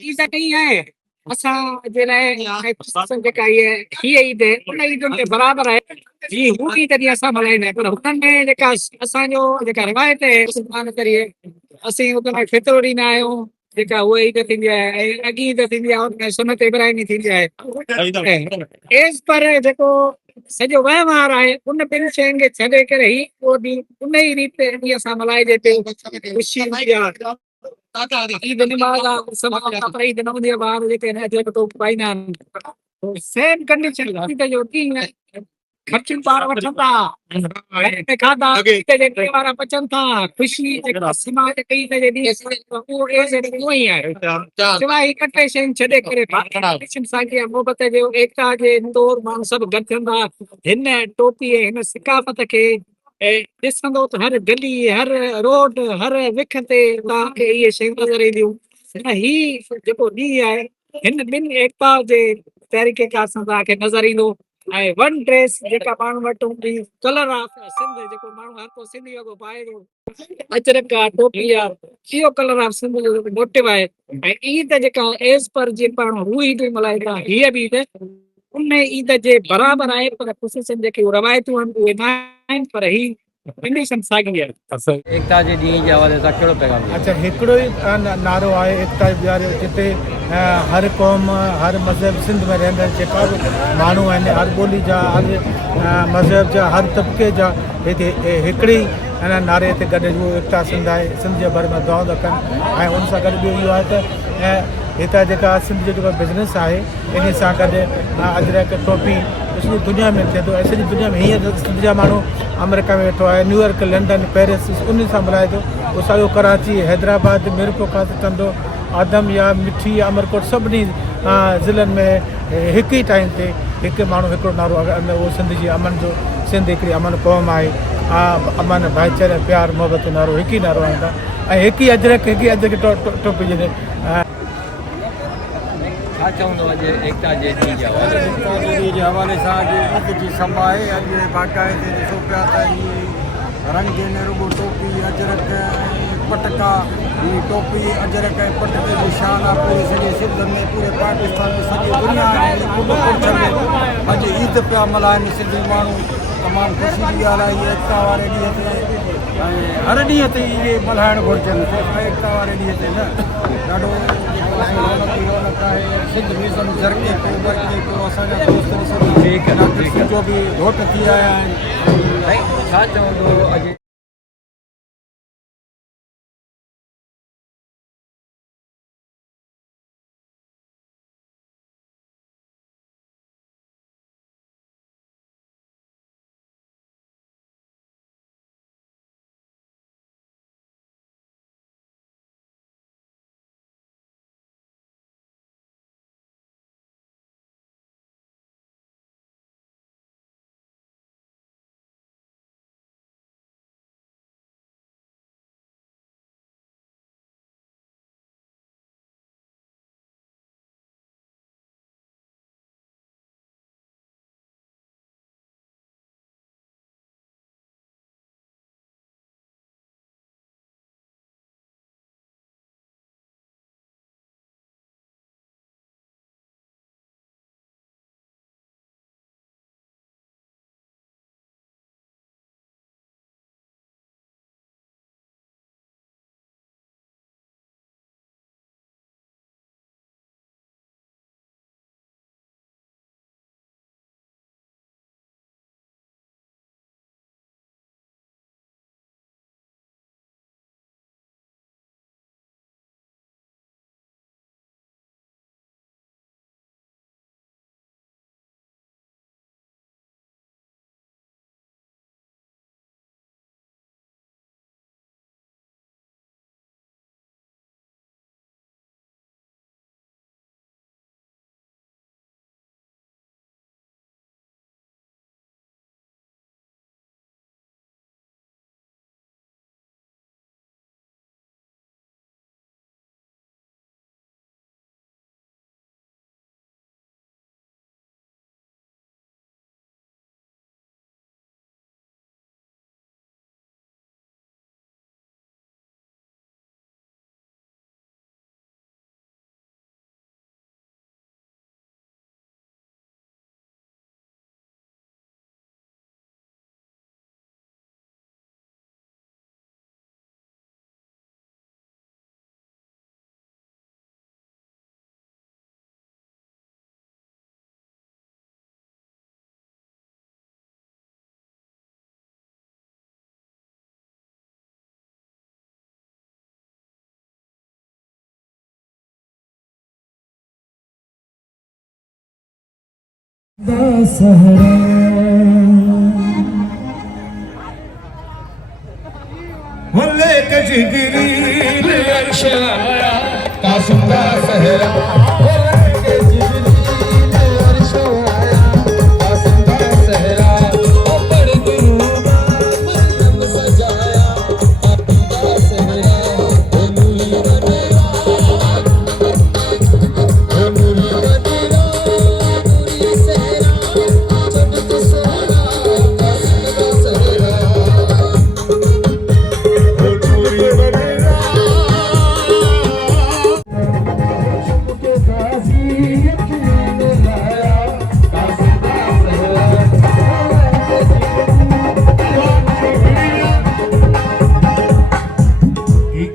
ईद नहीं है असां जे लाइ जेका हीअ ईद उन ईदुनि ते बराबरि आहे जी हू ईद ॾींहुं असां मल्हाईंदा आहियूं पर हुननि में जेका असांजो जेका रिवायत आहे मुस्लमान करिए असीं उन में फितरो ॾींदा आहियूं जेका उहा ईद थींदी आहे ऐं अॻी ईद थींदी आहे उनमें सुनत इब्राहिमी थींदी आहे एज़ पर जेको सॼो वहिंवार आहे उन ॿिनि शयुनि खे छॾे करे ई उहो ॾींहुं उन ई रीति ॾींहुं असां मल्हाइजे पियो ख़ुशी हूंदी आहे ईद नमाज़ आहे सभु ईद न हूंदी आहे ॿार जेके अजब टोप पाईंदा आहिनि सेम कंडीशन ईद जो ॾींहुं खर्चियूं ॿार वठनि था खाधा ईद जे ॾींहुं वारा पचनि था ख़ुशी जेका समाज ईद जे ॾींहुं उहो उहो ई आहे सवाइ हिक टे शयूं छॾे करे साॻी मोहबत जो एकता जे तौरु माण्हू सभु गॾु थियनि था हिन टोपी हिन सिकाफ़त खे ऐं ॾिसंदो त हर गली हर रोड हर विख ते तव्हांखे इहे शयूं नज़र ईंदियूं ही जेको ॾींहुं आहे हिन ॿिनि एकता जे तरीक़े खां सां तव्हांखे नज़र ईंदो ऐं वन ड्रेस जेका माण्हू वटि हूंदी कलर ऑफ सिंध जेको माण्हू हर को सिंधी वॻो पाए थो अजरक आहे टोपी आहे इहो कलर ऑफ सिंध जो मोटिव आहे ऐं ईद जेका एज़ पर जीअं पाण हू ईद मल्हाए था हीअ बि ईद उन ईद जे बराबरि आहे पर ख़ुशूसियुनि जेके रवायतूं आहिनि उहे न आहिनि पर ही कंडीशन साॻी आहे एकता जे ॾींहं जे हवाले सां कहिड़ो पैगाम ॾींदो? अच्छा हिकिड़ो ई नारो आहे एकता ॾियारो जिते हर क़ौम हर मज़हब सिंध में रहंदड़ जेका बि माण्हू आहिनि हर ॿोली जा हर मज़हब जा हर तबिके जा हिते हिकिड़ी नारे ते गॾु उहो एकता सिंध आहे सिंध जे बारे में दुआ था कनि ऐं उन सां गॾु ॿियो इहो आहे त हितां जेका सिंध जो जेको बिज़नेस आहे इन सां गॾु अजरक टोपी सॼी दुनिया में थिए थो ऐं सॼी दुनिया में हीअं सिंध जा माण्हू अमेरिका में वेठो आहे न्यूयॉर्क लंडन पेरिस उन सां मिलाए थो उहो साॻियो कराची हैदराबाद मीरपुर खां धंधो आदम या मिठी अमरकोट सभिनी ज़िलनि में हिकु ई टाइम ते हिकु माण्हू हिकिड़ो नारो उहो सिंध जी अमन जो सिंध हिकिड़ी अमन क़ौम आहे अमन भाईचारे प्यार मोहबत जो नारो हिकु ई नारो आहे ऐं हिकु ई अजरक हिकु ई अजरक टोपी जॾहिं छा चवंदो अॼु एकता जे ॾींहं जे हवाले सां ईद जी सभा आहे अॼु बाक़ाइदे ॾिसो पिया त इहे रंग आहिनि रुॻो टोपी अजरक पटका ही टोपी अजरक ऐं पटके जी शान आहे पूरे सॼे सिंध में पूरे पाकिस्तान में सॼी दुनिया में अॼु ईद पिया मल्हाइनि सिंधी माण्हू तमामु ख़ुशी जी ॻाल्हि आहे इहे एकता वारे ॾींहं ते ऐं हर ॾींहं ते इहे मल्हाइणु घुरिजनि सिर्फ़ु एकता वारे ॾींहं ते न ॾाढो रौनक आहे सिंध म्यूज़ियम ज़रके पियो बरके पियो असांजा दोस्त जो बि घोट थी आया आहिनि छा चवंदो अॼु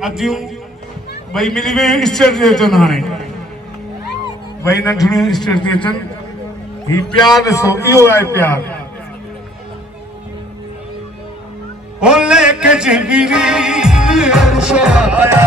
अजूं भई मिली वे स्टेज ते अचनि हाणे भई नंढड़ियूं स्टेज ते अचनि ही प्यार ॾिसो इहो आहे प्यार ओ लेके जिगरी अर्श आया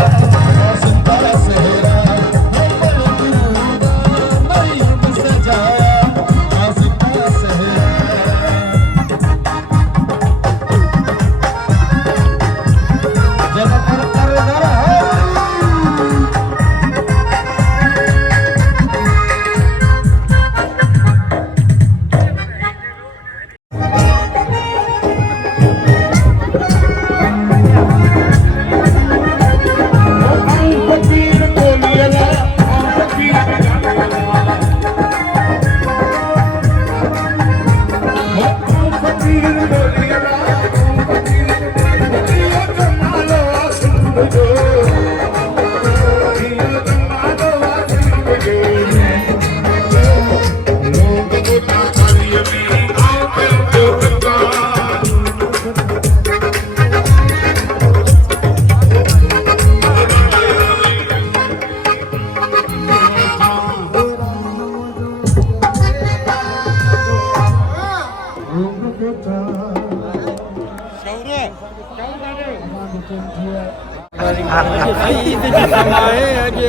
ईद जो समा है अॼु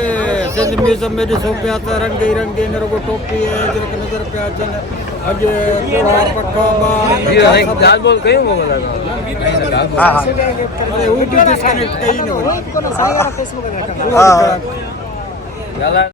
सिंध म्यूज़ियम में ॾिसो पिया त रंग ई रंग न रुगो टोपी अजरक नज़र पिया अचनि अॼु थोरा पखा ॻाल्हि ॿोल कयूं अरे हू बि डिस्कनेक्ट कई न ॻाल्हाए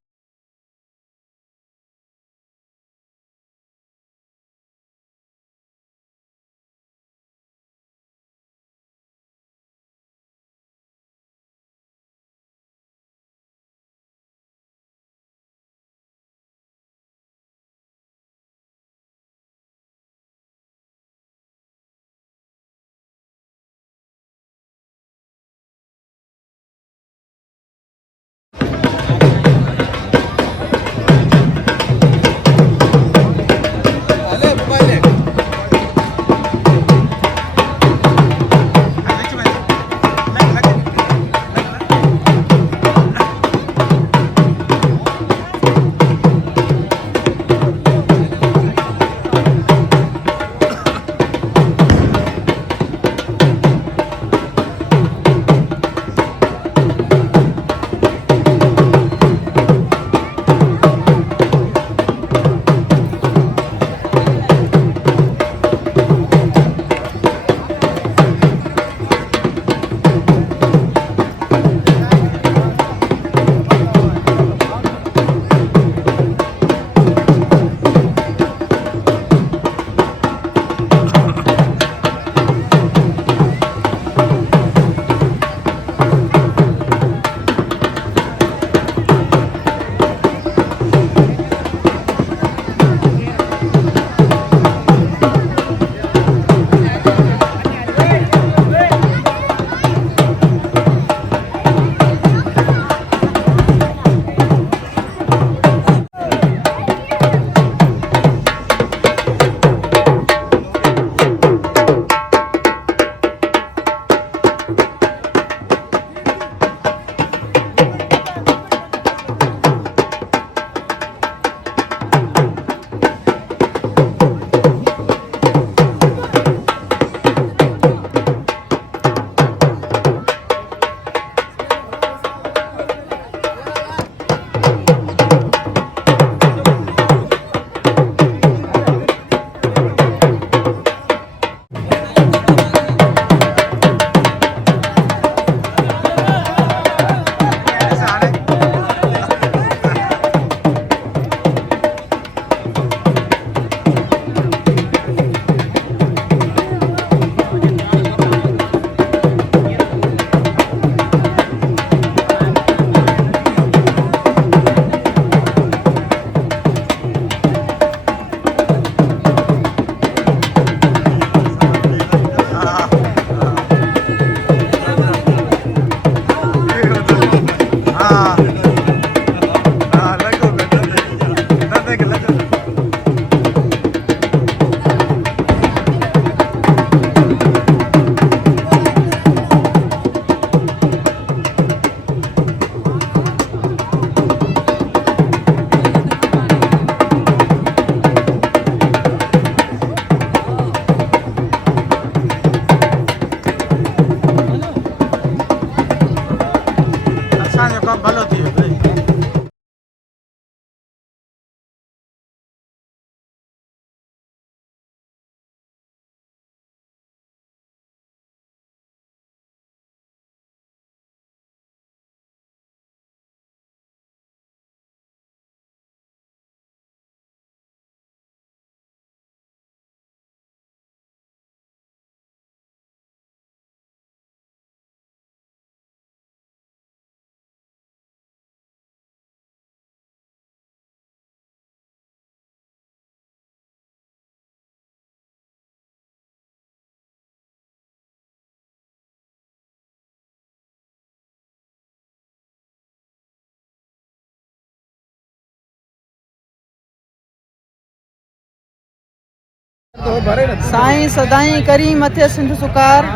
साईं सदाई करी मथे सिंध सुकार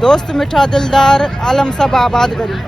दोस्त मिठा दिलदार आलम सब आबाद करी।